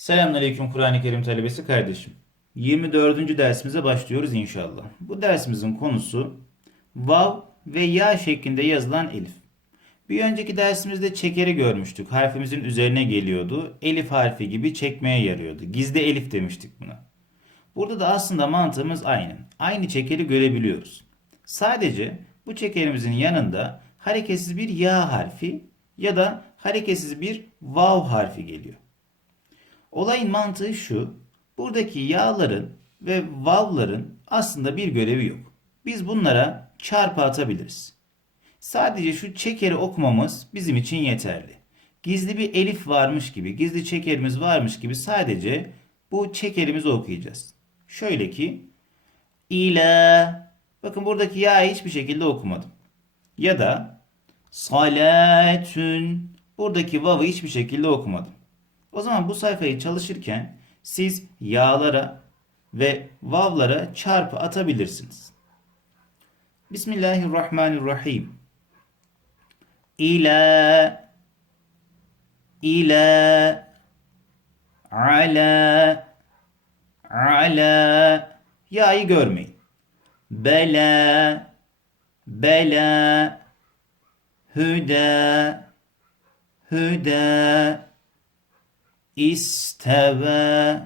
Selamünaleyküm Kur'an-ı Kerim talebesi kardeşim. 24. dersimize başlıyoruz inşallah. Bu dersimizin konusu vav ve ya şeklinde yazılan elif. Bir önceki dersimizde çekeri görmüştük. Harfimizin üzerine geliyordu. Elif harfi gibi çekmeye yarıyordu. Gizli elif demiştik buna. Burada da aslında mantığımız aynı. Aynı çekeri görebiliyoruz. Sadece bu çekerimizin yanında hareketsiz bir ya harfi ya da hareketsiz bir vav harfi geliyor. Olayın mantığı şu. Buradaki yağların ve vavların aslında bir görevi yok. Biz bunlara çarpı atabiliriz. Sadece şu çekeri okumamız bizim için yeterli. Gizli bir elif varmış gibi, gizli çekerimiz varmış gibi sadece bu çekerimizi okuyacağız. Şöyle ki ila bakın buradaki ya'yı hiçbir şekilde okumadım. Ya da salatün buradaki vav'ı hiçbir şekilde okumadım. O zaman bu sayfayı çalışırken siz yağlara ve vavlara çarpı atabilirsiniz. Bismillahirrahmanirrahim. İla ila ala ala ya'yı görmeyin. Bela bela hüda hüda isteve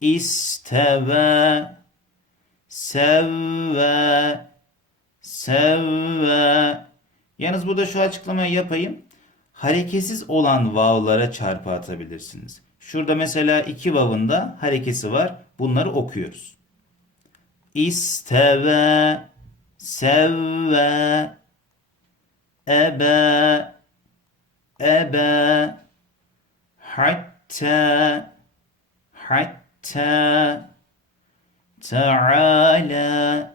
isteve sevve sevve Yalnız burada şu açıklamayı yapayım. Hareketsiz olan vav'lara çarpı atabilirsiniz. Şurada mesela iki vav'ın harekesi var. Bunları okuyoruz. İsteve sevve ebe ebe حتى حتى تعالى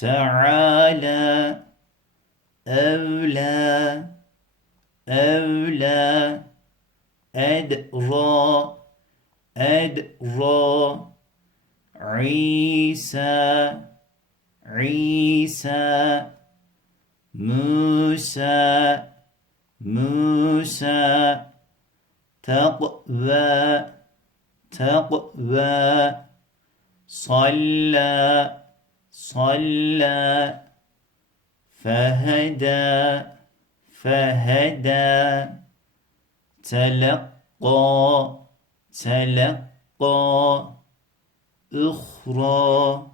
تعالى أولى أولى أدرى أدرى عيسى عيسى موسى موسى takve takve salla salla fehede fehede telakka telakka ihra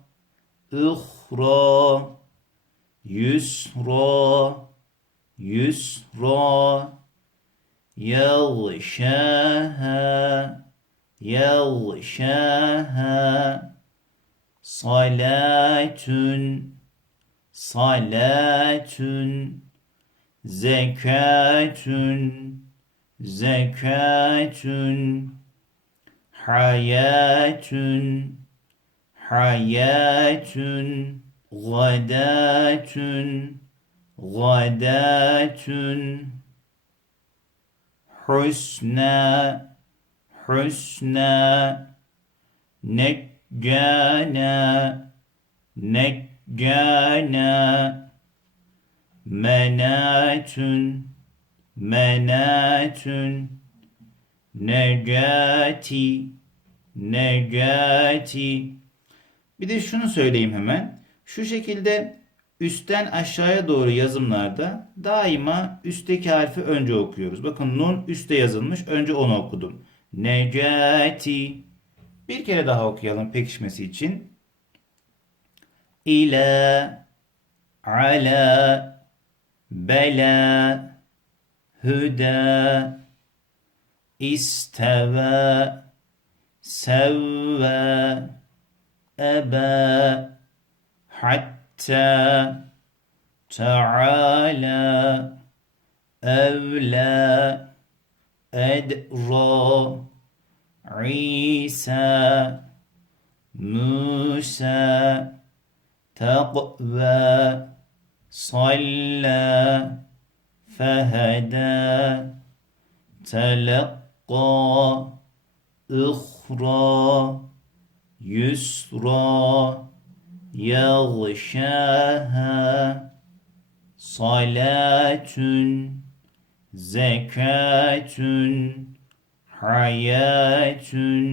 ihra yusra yusra. يغشاها يغشاها صلاة صلاة زكاة زكاة حياة حياة غداة غداة husna husna neccana neccana menatun menatun negati negati. Bir de şunu söyleyeyim hemen. Şu şekilde üstten aşağıya doğru yazımlarda daima üstteki harfi önce okuyoruz. Bakın nun üstte yazılmış. Önce onu okudum. Necati. Bir kere daha okuyalım pekişmesi için. İla ala bela hüda isteve sevve ebe حتى تعالى أولى أدرى عيسى موسى تقوى صلى فهدى تلقى أخرى يسرى يغشاها صلاة زكاة hayatun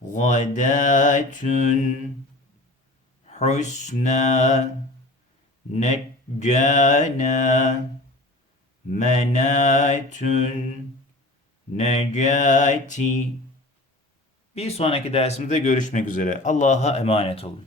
gadatun husna necana menatun necati bir sonraki dersimizde görüşmek üzere. Allah'a emanet olun.